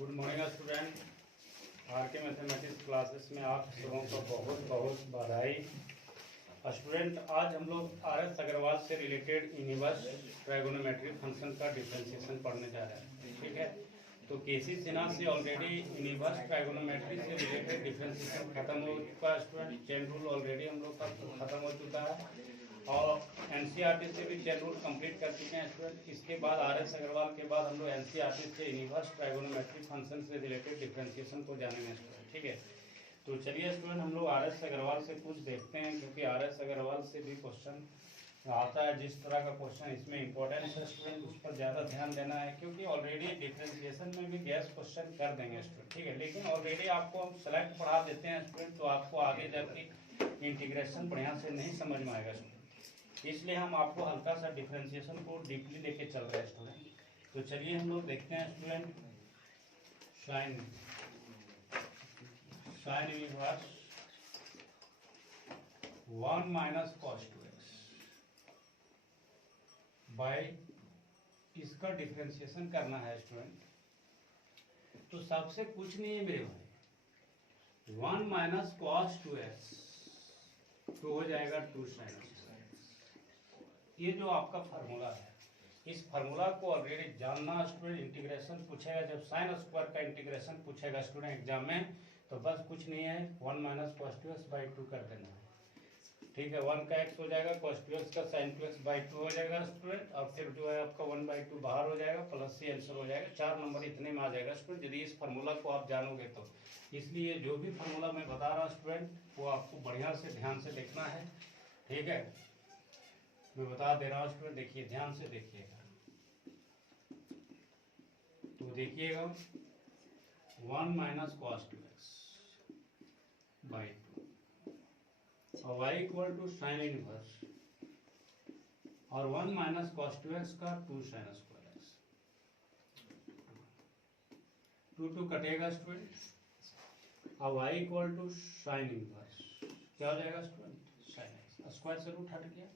Good morning student. Are के mathematics classes में आप लोगों को बहुत बहुत बधाई। स्टूडेंट, आज हम लोग आर एस अग्रवाल से रिलेटेड इनवर्स ट्राइगोनोमेट्रिक फंक्शन का डिफरेंशिएशन पढ़ने जा रहे हैं। ठीक है, तो केसी सिन्हा से ऑलरेडी इनवर्स ट्राइगोनोमेट्री से रिलेटेड डिफरेंशिएशन खत्म हो चुका है स्टूडेंट। चेन रूल ऑलरेडी हम लोग का खत्म हो चुका है और एनसीईआरटी से भी चेन रूल कंप्लीट कर चुके हैं स्टूडेंट। इसके बाद आर एस अग्रवाल के बाद हम लोग एनसीईआरटी से इनवर्स ट्राइगोनोमेट्रिक फंक्शन से रिलेटेड डिफरेंशिएशन को जानेंगे स्टूडेंट। ठीक है, तो चलिए स्टूडेंट हम लोग आर एस अग्रवाल से कुछ देखते हैं, क्योंकि आर एस अग्रवाल से भी क्वेश्चन आता है। जिस तरह का क्वेश्चन इसमें इंपॉर्टेंस है स्टूडेंट, उस पर ज़्यादा ध्यान देना है, क्योंकि ऑलरेडी डिफरेंशिएशन में भी गैस क्वेश्चन कर देंगे स्टूडेंट। ठीक है, लेकिन ऑलरेडी आपको हम सेलेक्ट पढ़ा देते हैं स्टूडेंट, तो आपको आगे जाके इंटीग्रेशन बढ़िया से नहीं समझ में आएगा स्टूडेंट। इसलिए हम आपको हल्का सा डिफरेंशिएशन को डीपली लेके चल रहे हैं स्टूडेंट। तो चलिए हम लोग देखते हैं student sine inverse 1 minus cos 2x by इसका डिफरेंशिएशन करना है स्टूडेंट। तो सबसे कुछ नहीं है मेरे भाई, 1 माइनस cos 2x तो हो जाएगा 2 sin। ये जो आपका फार्मूला है, इस फार्मूला को ऑलरेडी जानना स्टूडेंट। इंटीग्रेशन पूछेगा, जब साइन स्क्वायर का इंटीग्रेशन पूछेगा स्टूडेंट एग्जाम में, तो बस कुछ नहीं है, 1 माइनस cos 2x बाई 2 कर देना है। ठीक है, 1 का x हो जाएगा, cos 2x का sin 2x बाई 2 हो जाएगा स्टूडेंट, और फिर जो है आपका 1/2 बाहर हो जाएगा, प्लस से आंसर हो जाएगा। 4 नंबर इतने में आ जाएगा स्टूडेंट, यदि इस फार्मूला को आप जानोगे तो। इसलिए जो भी फार्मूला मैं बता रहा हूँ स्टूडेंट, वो आपको बढ़िया से ध्यान से देखना है। ठीक है, मैं बता दे रहा हूँ स्टूडेंट, देखिए ध्यान से देखिएगा। तो देखिएगा 1 माइनस cos 2x बाई 2 और y equal to sine inverse और 1 माइनस cos 2x का 2 sin स्क्वायर x। 2 कटेगा स्टूडेंट और y equal to sine inverse क्या हो जाएगा स्टूडेंट, साइन x। स्क्वायर से रूट हट गया।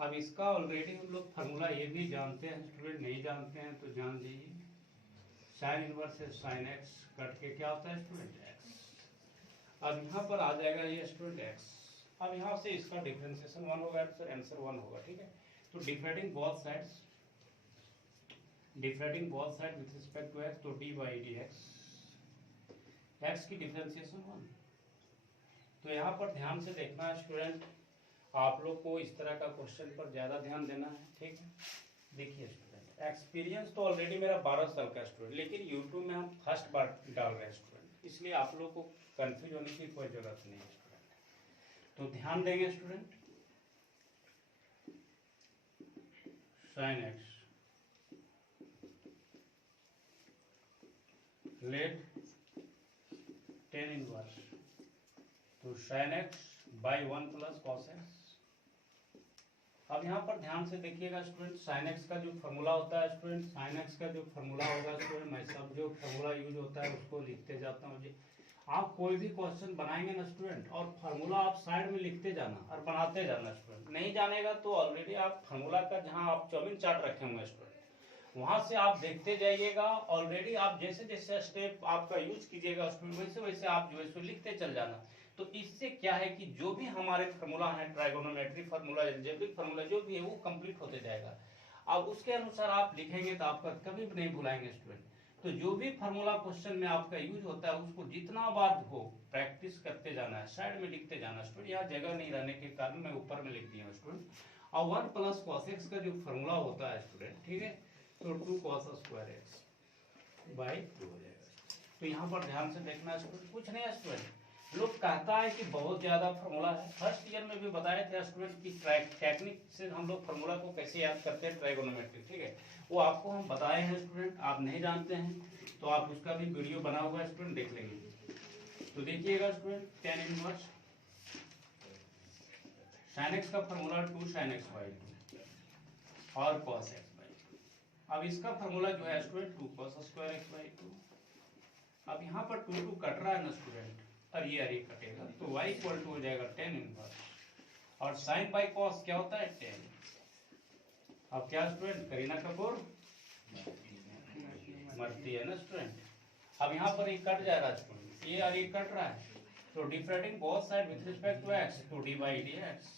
अब इसका ऑलरेडी हम लोग फार्मूला ये भी जानते हैं स्टूडेंट, नहीं जानते हैं तो जान लीजिए। साइन इनवर्स से साइन एक्स कट के क्या होता है स्टूडेंट, एक्स। अब यहाँ पर आ जाएगा ये स्टूडेंट एक्स। अब यहाँ से इसका डिफरेंशिएशन 1 होगा, फिर आंसर 1 होगा। ठीक है, तो differentiating both sides with respect to x, तो डी बाई डी एक्स की डिफरेंशिएशन 1। तो यहाँ पर ध्यान से देखना है स्टूडेंट, आप लोग को इस तरह का क्वेश्चन पर ज़्यादा ध्यान देना है। ठीक है, देखिए स्टूडेंट, एक्सपीरियंस तो ऑलरेडी मेरा 12 साल का स्टूडेंट, लेकिन यूट्यूब में हम फर्स्ट बार डाल रहे हैं स्टूडेंट, इसलिए आप लोग को कंफ्यूज होने की कोई ज़रूरत नहीं है स्टूडेंट। तो ध्यान देंगे student, sine x let ten inverse तो sine x by 1 plus cos x. अब यहाँ पर ध्यान से देखिएगा स्टूडेंट, साइन एक्स का जो फार्मूला होता है स्टूडेंट, साइन एक्स का जो फार्मूला होगा स्टूडेंट, मैं सब जो फार्मूला यूज होता है उसको लिखते जाता हूँ जी। आप कोई भी क्वेश्चन बनाएंगे ना स्टूडेंट, और फार्मूला आप साइड में लिखते जाना और बनाते जाना स्टूडेंट। नहीं जानेगा तो ऑलरेडी आप फार्मूला का जहाँ आप चौमिन चार्ट रखे होंगे स्टूडेंट, वहां से आप देखते जाइएगा। ऑलरेडी आप जैसे जैसे स्टेप आपका यूज कीजिएगा स्टूडेंट, वैसे वैसे आप जो है लिखते चल जाना। तो इससे क्या है कि जो भी हमारे फार्मूला है, ट्राइगोनोमेट्री फार्मूला, अलजेब्रिक फार्मूला जो भी है, वो कंप्लीट होते जाएगा। अब उसके अनुसार आप लिखेंगे तो आपका कभी भी नहीं भुलाएंगे स्टूडेंट। तो जो भी फार्मूला क्वेश्चन में आपका यूज होता है, उसको जितना बार हो प्रैक्टिस करते जाना है, साइड में लिखते जाना स्टूडेंट। यहाँ जगह नहीं रहने के कारण मैं ऊपर में लिख दिया हूँ स्टूडेंट। और 1 प्लस कॉस एक्स का जो फार्मूला होता है स्टूडेंट, ठीक है, तो 2 cos स्क्वायर एक्स बाई 2 हो जाएगा। तो यहाँ पर ध्यान से देखना स्टूडेंट, कुछ नहीं है स्टूडेंट। लोग कहता है कि बहुत ज्यादा फार्मूला है, फर्स्ट ईयर में भी बताए थे स्टूडेंट की टेक्निक से हम लोग फार्मूला को कैसे याद करते हैं ट्राइगोनोमेट्री। ठीक है, वो आपको हम बताए हैं स्टूडेंट, आप नहीं जानते हैं तो आप उसका भी वीडियो बना हुआ है स्टूडेंट, देख लेंगे। तो देखिएगा student, tan inverse sine x का फार्मूला 2 sin x बाई 2 और cos x बाई 2। अब इसका फार्मूला जो है student 2 cos square x by 2। अब यहाँ पर 2 कट रहा है ना स्टूडेंट, और ये कटेगा, तो y इक्वल टू हो जाएगा 10 इनवर्स, और साइन बाई कॉस क्या होता है 10। अब क्या स्टूडेंट, करीना कपूर मरती है ना स्टूडेंट। अब यहाँ पर ये कट जा रहा है, ये और ये कट रहा है, तो differentiating both side with respect to x, तो d by d x,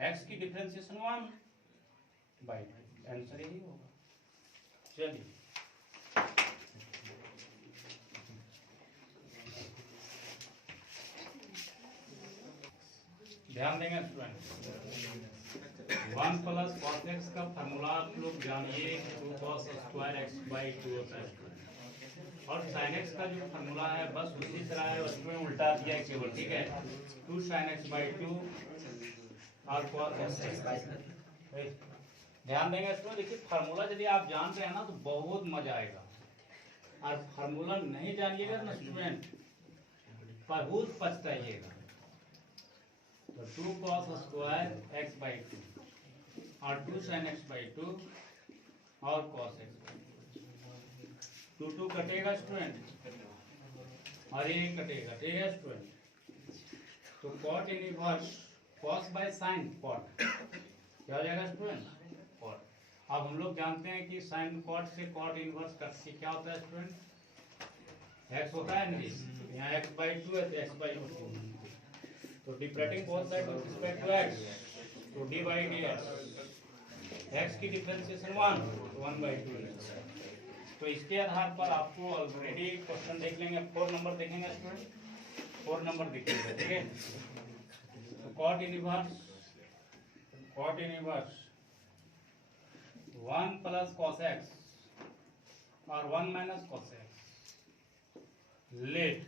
x की डिफरेंशिएशन 1 बाई, आंसर यही होगा। चलिए ध्यान देंगे स्टूडेंट, 1 प्लस कॉस एक्स का फार्मूला आप लोग जानिए, 2 कॉस स्क्वायर एक्स बाई 2 होता है, और साइन एक्स का जो फार्मूला है बस उसी तरह है, उसमें उल्टा दिया है केवल, ठीक है, 2 साइन एक्स बाई 2 और कॉस एक्स बाई 2। ध्यान देंगे स्टूडेंट, देखिए फार्मूला यदि आप जान रहे हैं ना तो बहुत मजा आएगा, और फार्मूला नहीं जानिएगा ना स्टूडेंट बहुत पछताइएगा। तो 2 कॉस स्क्वायर एक्स बाई 2 और 2 साइन एक्स बाई 2 और कॉस एक्स बाई 2, 2 कटेगा स्टूडेंट और ये कटेगा, ठीक है स्टूडेंट। तो cot inverse cos by sine cot क्या हो जाएगा स्टूडेंट, कॉट। अब हम लोग जानते हैं कि साइन कॉट से कॉट इनवर्स कट के क्या होता है स्टूडेंट, एक्स होता है ना, यहाँ एक्स बाई 2 है तो एक्स बाई 2, तो differentiating both side with respect to x, तो डी बाई डी एक्स की डिफरेंशिएशन 1 बाई 2। तो इसके आधार पर आपको ऑलरेडी क्वेश्चन देख लेंगे, 4 नंबर देखेंगे स्टूडेंट, 4 नंबर देखिएगा, ठीक है। तो cot inverse 1 plus cos X और 1 माइनस कॉस एक्स, लेट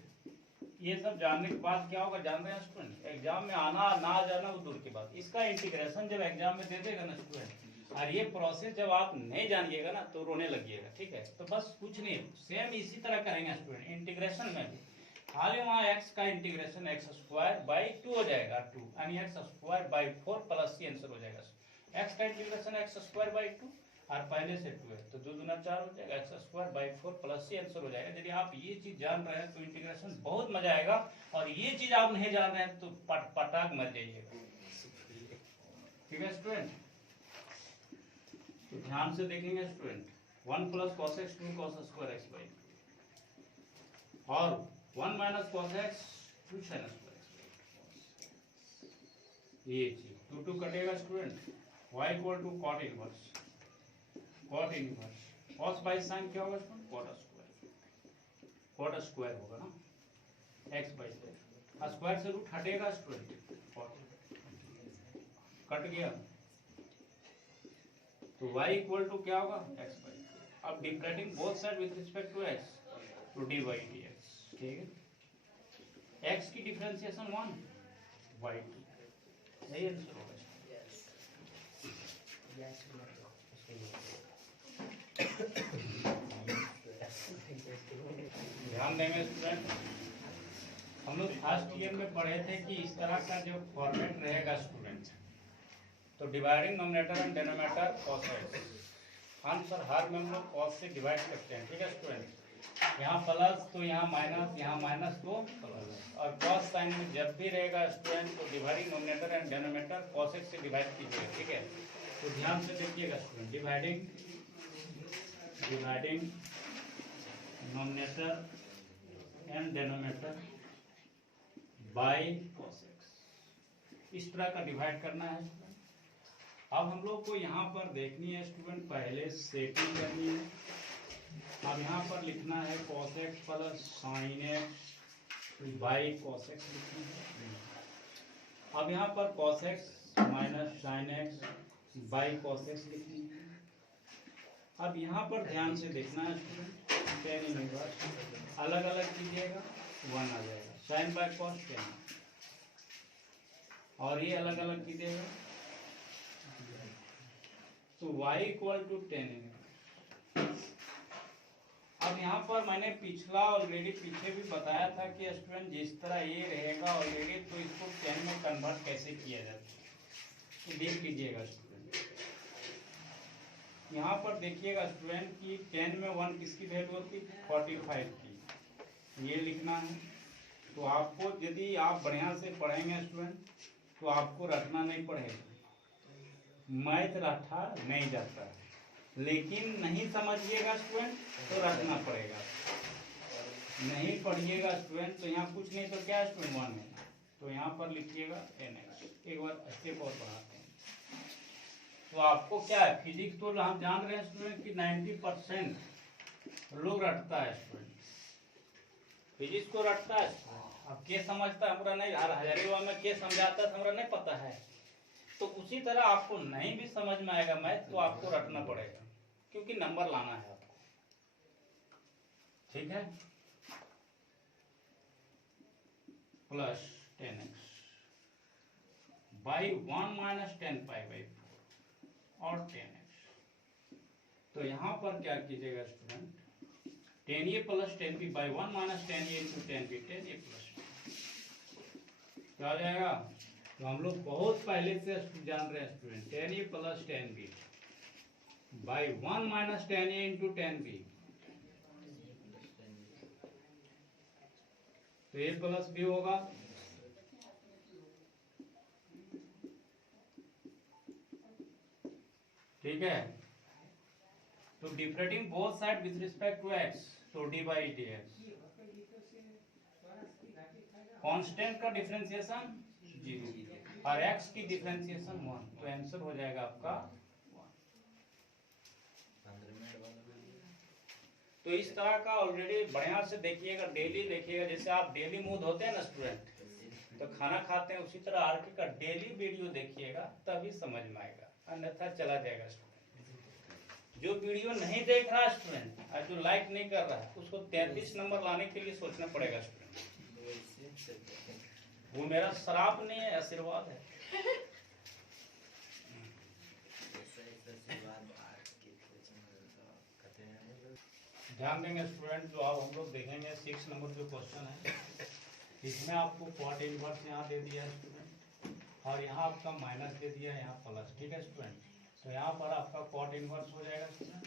ये सब जानने के बाद क्या होगा जान रहे हैं स्टूडेंट, एग्जाम में आना ना जाना वो दूर की बात, इसका इंटीग्रेशन जब एग्जाम में दे देगा ना स्टूडेंट, और ये प्रोसेस जब आप नहीं जानिएगा ना तो रोने लगिएगा, ठीक है। तो बस कुछ नहीं, सेम इसी तरह करेंगे स्टूडेंट इंटीग्रेशन में भी, खाली वहाँ एक्स का इंटीग्रेशन एक्स स्क्वायर बाई 2 हो जाएगा, 2 यानी X square by 4 plus C answer हो जाएगा। एक्स का इंटीग्रेशन एक्स स्क्वायर बाई 2 और पहले से 2 है तो 2 दूना 4 हो जाएगा, X square by 4 plus C answer हो जाएगा। यदि आप ये चीज जान रहे हैं तो इंटीग्रेशन बहुत मजा आएगा, और ये चीज आप नहीं जान रहे हैं तो पटाक मर जाइएगा, ठीक है स्टूडेंट। तो ध्यान से देखेंगे student, 1 plus cos X 2 cos square X by, और 1 minus cos X 2 sine square X, ये चीज 2 2 कटेगा student, y equal to cot inverse cos by sine क्या होगा स्टूडेंट, कॉट स्क्वायर होगा ना, x बाई स्क्वायर से रूट हटेगा स्टूडेंट, कट गया, तो y इक्वल टू क्या होगा x बाई, अब differentiating both side with respect to x, तो डी बाई डी एक्स, ठीक है। x की डिफरेंशिएशन 1 बाई 2, यही आंसर होगा। ध्यान देंगे स्टूडेंट, हम लोग फर्स्ट ईयर में पढ़े थे कि इस तरह का जो फॉर्मेट रहेगा स्टूडेंट, तो dividing nominator and denominator cos है, आंसर हर में हम लोग कॉस से डिवाइड करते हैं, ठीक है स्टूडेंट। यहाँ प्लस तो यहाँ माइनस तो प्लस, और कॉस साइन में जब भी रहेगा स्टूडेंट तो dividing nominator and denominator cos x से डिवाइड कीजिएगा, ठीक है। तो ध्यान से देखिएगा student, dividing nominator and denominator by cos x, इस तरह का डिवाइड करना है स्टूडेंट। अब हम लोग को यहाँ पर देखनी है स्टूडेंट, पहले सेटिंग करनी है। अब यहाँ पर लिखना है cos x plus sign x by cos x लिखना है। अब यहाँ पर cos x minus sign x by cos x लिखनी है। अब यहाँ पर ध्यान से देखना है स्टूडेंट, टेन इनवर्स अलग अलग कीजिएगा 1 आ जाएगा, साइन बाई कॉस 10, और ये अलग अलग कीजिएगा तो y इक्वल टू 10। अब यहाँ पर मैंने पिछला ऑलरेडी पीछे भी बताया था कि स्टूडेंट जिस तरह ये रहेगा ऑलरेडी, तो इसको 10 में कन्वर्ट कैसे किया जाता है, तो देख लीजिएगा स्टूडेंट। यहाँ पर देखिएगा स्टूडेंट कि 10 में 1 किसकी वैल्यू होती है 45 की, ये लिखना है। तो आपको यदि आप बढ़िया से पढ़ेंगे स्टूडेंट तो आपको रटना नहीं पड़ेगा, मैथ रटा नहीं जाता है, लेकिन नहीं समझिएगा स्टूडेंट तो रखना पड़ेगा, नहीं पढ़िएगा स्टूडेंट तो यहाँ कुछ नहीं तो क्या स्टूडेंट 1 है, तो यहाँ पर लिखिएगा NX। एक बार स्टेप और बढ़ाते हैं। तो आपको क्या है, फिजिक्स तो हम जान रहे हैं स्टूडेंट कि 90% लोग रटता है स्टूडेंट, फिजिक्स को रटता है। अब के समझता है हमरा नहीं, हजारीबाग में के समझाता है हमरा नहीं पता है, तो उसी तरह आपको नहीं भी समझ में आएगा मैथ तो आपको रटना पड़ेगा, क्योंकि नंबर लाना है आपको, ठीक है। Plus 10x by 1 minus 10 pi by 4 और 10x। तो यहाँ पर क्या कीजिएगा student, 10a plus 10b by 1 minus 10a into 10b, 10a plus क्या हो जाएगा। तो हम लोग बहुत पहले से जान रहे हैं student, 10a plus 10b by 1 minus 10a into 10b, तो a प्लस b होगा, ठीक है। तो differentiating both side with respect to x, तो d बाई dx, कांस्टेंट का डिफरेंशिएशन 0 और x की डिफरेंशिएशन 1, तो आंसर हो जाएगा आपका 1। तो इस तरह का ऑलरेडी बढ़िया से देखिएगा, डेली देखिएगा, जैसे आप डेली मूड होते हैं ना स्टूडेंट, तो खाना खाते हैं उसी तरह आरके का डेली वीडियो देखिएगा तभी समझ में आएगा, अन्यथा चला जाएगा स्टूडेंट। जो वीडियो नहीं देख रहा स्टूडेंट और जो लाइक नहीं कर रहा है उसको 33 नंबर लाने के लिए सोचना पड़ेगा स्टूडेंट। वो मेरा श्राप नहीं है, आशीर्वाद है। ध्यान देंगे स्टूडेंट, जो आप हम लोग देखेंगे 6 नंबर जो क्वेश्चन है, इसमें आपको क्वाड इनवर्स यहाँ दे दिया है स्टूडेंट, और यहाँ आपका माइनस दे दिया है, यहाँ प्लस, ठीक है स्टूडेंट। तो यहाँ पर आपका क्वाड इनवर्स हो जाएगा स्टूडेंट,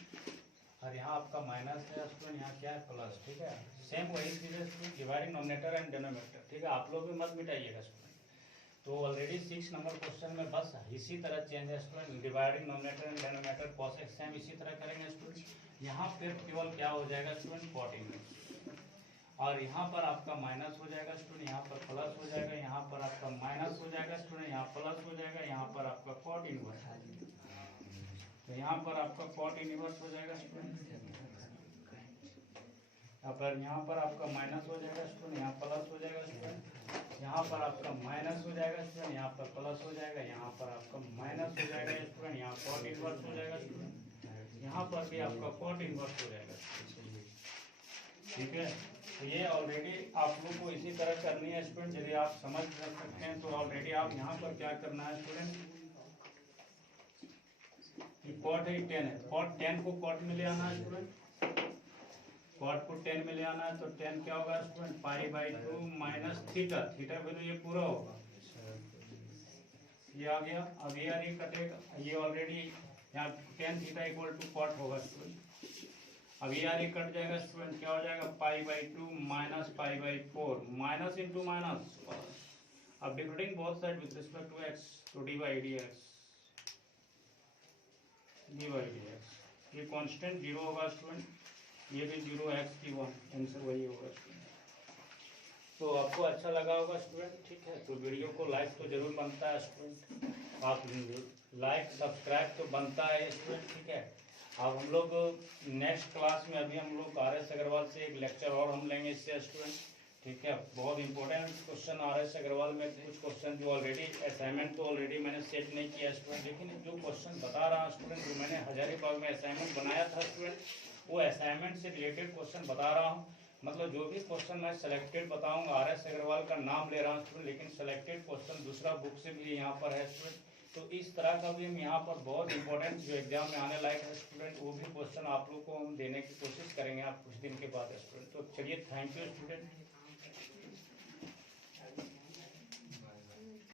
और यहाँ आपका माइनस है स्टूडेंट, यहाँ क्या है प्लस, ठीक है। सेम वही चीज़ है student, dividing nominator and denominator, ठीक है। आप लोग भी मत मिटाइएगा स्टूडेंट। तो ऑलरेडी 6 नंबर क्वेश्चन में बस इसी तरह चेंज है student, dividing nominator and denominator cos x same इसी तरह करेंगे स्टूडेंट। यहाँ पे केवल क्या हो जाएगा स्टूडेंट, क्वाड इनवर्स, और यहाँ पर आपका माइनस हो जाएगा स्टूडेंट, यहाँ पर प्लस हो जाएगा, यहाँ पर आपका माइनस हो जाएगा स्टूडेंट, यहाँ प्लस हो जाएगा, यहाँ पर आपका क्वाड इनवर्स, तो यहाँ पर आपका क्वाड इनवर्स हो जाएगा स्टूडेंट, यहाँ पर आपका माइनस हो जाएगा स्टूडेंट, यहाँ प्लस हो जाएगा स्टूडेंट, यहाँ पर आपका माइनस हो जाएगा स्टूडेंट, यहाँ पर प्लस हो जाएगा, यहाँ पर आपका माइनस हो जाएगा स्टूडेंट, यहाँ क्वाड इनवर्स हो जाएगा स्टूडेंट, यहाँ पर भी आपका क्वाड इनवर्स हो जाएगा, ठीक है। तो ये ऑलरेडी आप लोग को इसी तरह करनी है स्टूडेंट, यदि आप समझ सकते हैं तो ऑलरेडी आप यहाँ पर क्या करना है स्टूडेंट, क्वाड है 10 है, क्वाड 10 को क्वाड में ले आना है स्टूडेंट, क्वाड को 10 में ले आना है, तो 10 क्या होगा student, pi by 2 minus theta, theta value ये पूरा होगा, ये आ गया। अब ये आगे कटेगा, ये ऑलरेडी यहाँ 10 थीटा इक्वल टू क्वाड होगा स्टूडेंट, अब ये आगे कट जाएगा स्टूडेंट, क्या हो जाएगा, pi by 2 minus pi by 4, minus into minus, अब differentiating both side with respect to x, तो d by d x, d by d x, ये कांस्टेंट 0 होगा स्टूडेंट, ये भी 0, एक्स की 1, आंसर वही होगा स्टूडेंट। तो आपको अच्छा लगा होगा स्टूडेंट, ठीक है। तो वीडियो को लाइक तो जरूर बनता है स्टूडेंट, आप लाइक सब्सक्राइब तो बनता है स्टूडेंट, ठीक है। अब हम लोग नेक्स्ट क्लास में अभी हम लोग RS अग्रवाल से एक लेक्चर और हम लेंगे इससे स्टूडेंट, ठीक है। बहुत इंपॉर्टेंट क्वेश्चन RS अग्रवाल में, कुछ क्वेश्चन जो ऑलरेडी असाइनमेंट तो ऑलरेडी मैंने सेट नहीं किया स्टूडेंट, लेकिन जो क्वेश्चन बता रहा हूँ स्टूडेंट, जो मैंने हजारीबाग में असाइनमेंट बनाया था स्टूडेंट, वो असाइनमेंट से रिलेटेड क्वेश्चन बता रहा हूँ। मतलब जो भी क्वेश्चन मैं सेलेक्टेड बताऊँगा, RS अग्रवाल का नाम ले रहा हूँ स्टूडेंट, लेकिन सेलेक्टेड क्वेश्चन दूसरा बुक से भी यहाँ पर है स्टूडेंट। तो इस तरह का भी हम यहाँ पर बहुत इंपॉर्टेंट जो एग्जाम में आने लायक है स्टूडेंट, वो भी क्वेश्चन आप लोग को हम देने की कोशिश करेंगे आप कुछ दिन के बाद स्टूडेंट। तो चलिए, थैंक यू स्टूडेंट।